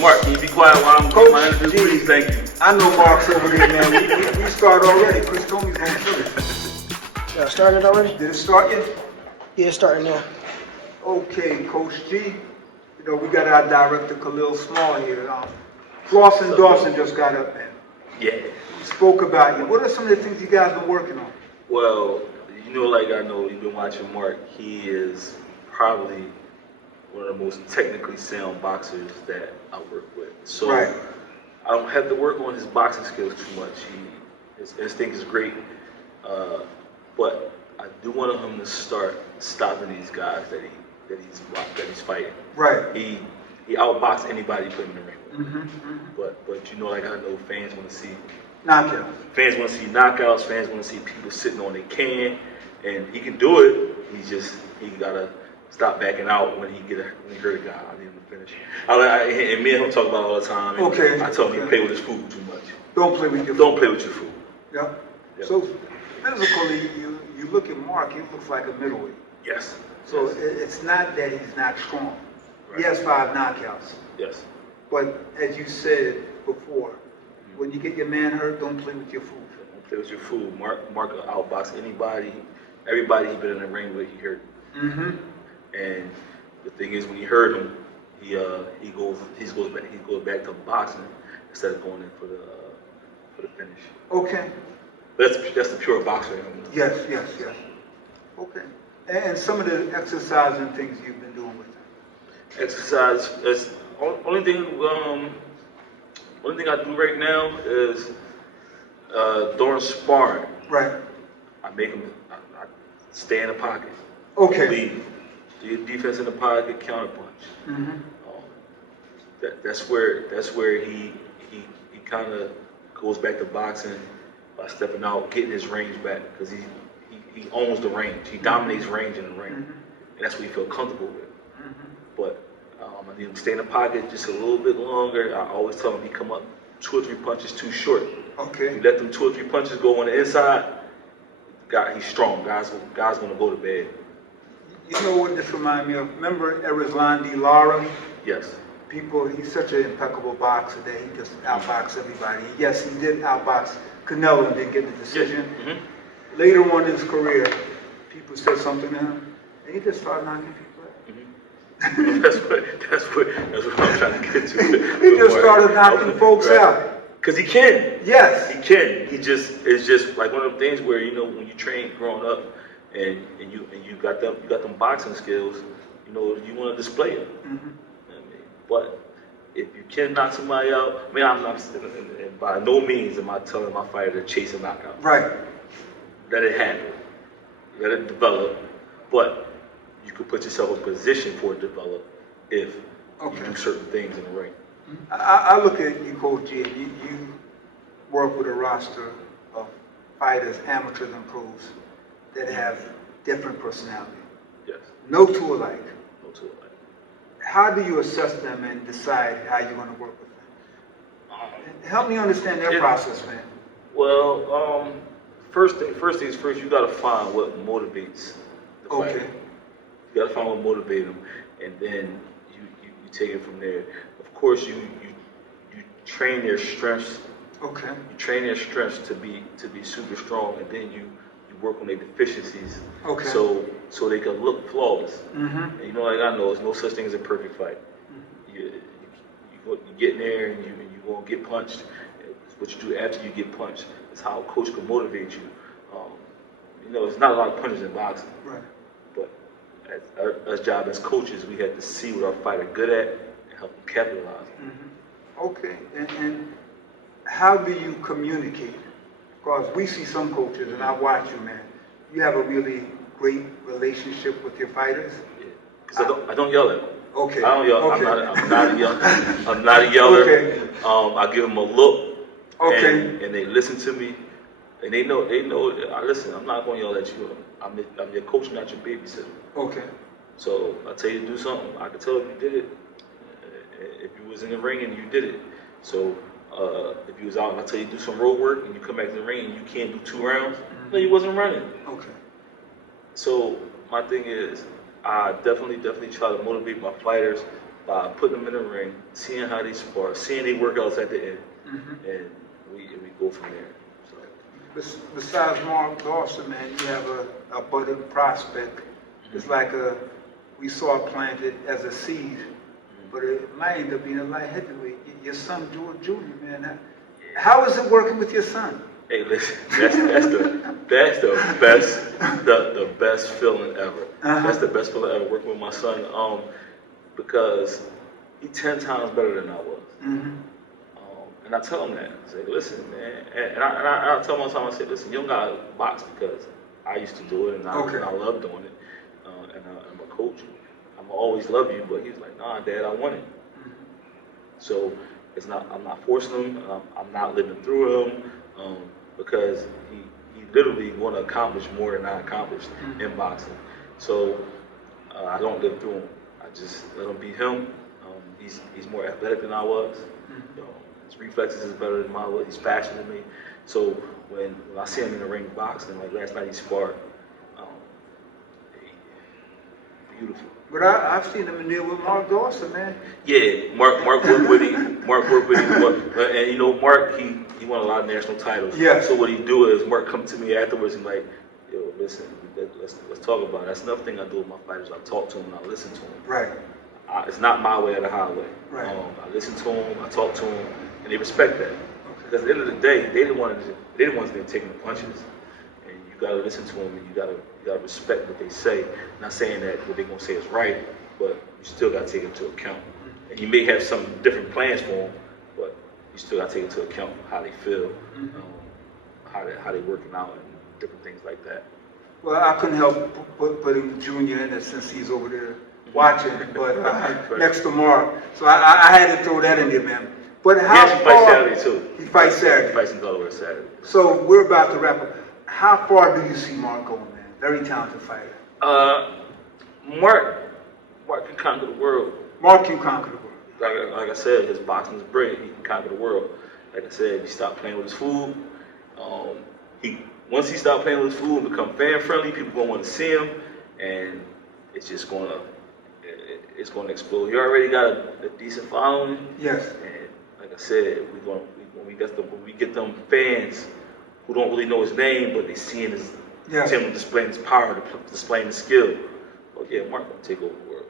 Mark, can you be quiet while I'm Coach my interview, G. please? Thank you. I know Mark's over there, man. We started already. Chris told me he's going to finish. Y'all started already? Did it start yet? Yeah, it's starting now. Okay, Coach G. You know, we got our director, Khalil Small, here. Flossin Dawson just got up, man. Yeah. He spoke about you. What are some of the things you guys been working on? Well, you know, like I know you've been watching Mark. He is probably one of the most technically sound boxers that I work with. So Right. I don't have to work on his boxing skills too much. His instinct is great, but I do want him to start stopping these guys that he's fighting. Right. He outboxes anybody he put in the ring with. Mm-hmm. But you know, like I know fans want to see Knockout. fans want to see knockouts. Fans want to see people sitting on their can, and he can do it. He gotta stop backing out when he hurt a guy. I need him to finish. And me and him talk about it all the time. And Okay. I told him he Okay. play with his food too much. Don't play with your Don't play with your food. Yeah. Yep. So physically, you look at Mark, he looks like a middleweight. Yes. So Yes. it's not that he's not strong. He Right. has 5 knockouts. Yes. But as you said before, when you get your man hurt, don't play with your food. Don't play with your food. Mark will outbox anybody. Everybody he's been in the ring with, he hurt. Mm-hmm. And the thing is, when he hurt him, he goes back to boxing instead of going in for the finish. Okay. That's the pure boxer in him. Yes. Okay. And some of the exercise and things you've been doing with him. Exercise. That's only thing. Only thing I do right now is during sparring, Right. I make him I stay in the pocket. Okay. Lead. Do your defense in the pocket, counter punch. Mm-hmm. That's where he kind of goes back to boxing by stepping out, getting his range back, because he owns the range. He dominates range in the ring, Mm-hmm. and that's what he feels comfortable with. Mm-hmm. But I need him to stay in the pocket just a little bit longer. I always tell him he come up 2 or 3 punches too short. Okay. You let them 2 or 3 punches go on the inside, he's strong. Guys gonna go to bed. You know what this reminds me of? Remember Erizlandi Lara? Yes. He's such an impeccable boxer that he just outboxed everybody. Yes, he did outbox Canelo and didn't get the decision. Mm-hmm. Later on in his career, people said something to him, and he just started knocking people out. Mm-hmm. that's what I'm trying to get to. He just started knocking folks out. Cause he can. Yes. He can. It's just like one of them things where, you know, when you train growing up and you got them boxing skills, you know, you want to display it. Mm-hmm. But if you can knock somebody out, I mean, I'm not, and by no means am I telling my fighter to chase a knockout. Right. Let it happen. Let it develop. But you could put yourself in position for it to develop if you do certain things in the ring. I look at you, Coach G, and you work with a roster of fighters, amateurs and pros, that have different personality. Yes. No two alike. No two alike. How do you assess them and decide how you're going to work with them? Help me understand their process, man. Well, first things first, you got to find what motivates the fighter. Okay. You got to find what motivates them, and then you take it from there. Of course, you train their strengths. Okay. You train their strengths to be super strong, and then you work on their deficiencies. Okay. So they can look flawless. Mm-hmm. And you know, like I know, there's no such thing as a perfect fight. Mm-hmm. You get in there and you won't get punched. What you do after you get punched is how a coach can motivate you. You know, it's not a lot of punches in boxing. Right. But our job as coaches, we have to see what our fighter good at and help them capitalize. Mm-hmm. Okay. And how do you communicate? Because we see some coaches, and I watch you, man. You have a really great relationship with your fighters. Because I don't yell at them. Okay. I don't yell. Okay. I'm not a yeller. Okay. I give them a look. Okay. And they listen to me. And they know. Listen, I'm not going to yell at you. I'm your coach, not your babysitter. Okay. So I tell you to do something. I can tell if you did it. If you was in the ring and you did it. So if you was out, and I tell you to do some road work, and you come back to the ring and you can't do 2 rounds, no, you wasn't running. Okay. So my thing is, I definitely try to motivate my fighters by putting them in the ring, seeing how they spar, seeing they workouts at the end, and we go from there. So. Besides Mark Dawson, man, you have a budding prospect. It's like we saw it planted as a seed, but it might end up being a light heavyweight. Your son, George Jr., man. How is it working with your son? Hey, listen, that's the best feeling ever. That's the best feeling ever, working with my son, because he's 10 times better than I was. And I tell him that. I say, listen, man, and I tell him all the time, I say, listen, you don't gotta box because I used to do it and I love doing it. And I'm a coach. I'm always love you, but he's like, nah, Dad, I want it. So I'm not forcing him. I'm not living through him. Because he literally want to accomplish more than I accomplished in boxing. So I don't live through him. I just let him be him. He's more athletic than I was. His reflexes is better than mine was. He's faster than me. So when I see him in the ring boxing, like last night he sparred, beautiful. But I've seen him in there with Mark Dawson, man. Yeah, Mark worked with him. Mark worked with him. And you know, Mark, he won a lot of national titles. Yeah. So what he do is Mark come to me afterwards and like, yo, listen, let's talk about it. That's another thing I do with my fighters. I talk to them and I listen to them. Right. It's not my way or the highway. Right. I listen to them, I talk to them, and they respect that. Because at the end of the day, they the ones that are taking the punches. And you gotta listen to them and you gotta respect what they say. Not saying that what they're gonna say is right, but you still gotta take it into account. And you may have some different plans for them, but you still gotta take into account how they feel, how they working out, and different things like that. Well, I couldn't help putting Junior in it since he's over there watching, but next to Mark. So I had to throw that in there, man. But He how actually far? fights Saturday too. He fights Saturday. He fights in Delaware Saturday. So we're about to wrap up. How far do you see Mark going, man? Very talented fighter. Mark can conquer the world. Mark can conquer the world. Like I said, his boxing is brilliant. He can conquer the world. Like I said, he stopped playing with his food. Once he stopped playing with his food and become fan friendly, people gonna want to see him, and it's just gonna gonna explode. He already got a decent following. Yes. And like I said, when we get them fans who don't really know his name, but they seeing him displaying his power, displaying his skill. Well, yeah, Mark gonna take over the world.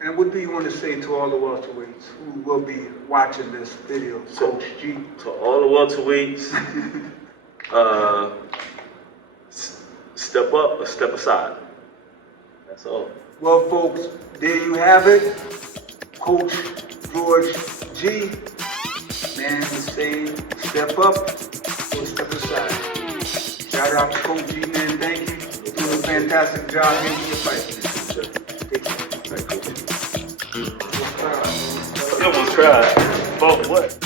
And what do you want to say to all the welterweights who will be watching this video? Coach G. To all the welterweights, step up or step aside. That's all. Well, folks, there you have it. Coach George G. Man, we say step up or step aside. Shout out to Coach G, man. Thank you. You're doing a fantastic job here with your fight. Take care. All right, coach. You almost cried. But what?